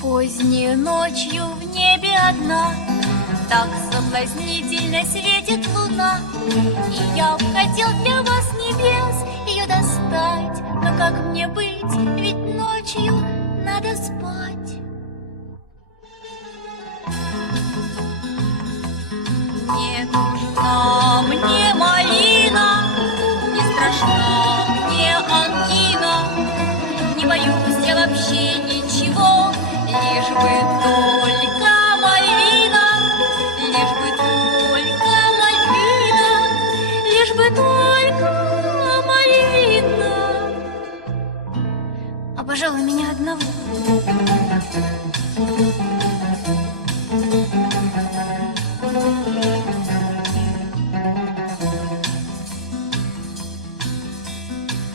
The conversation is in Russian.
Поздней ночью в небе одна так соблазнительно светит луна, и я б хотел для вас небес ее достать, но как мне быть, ведь ночью надо спать. Не нужна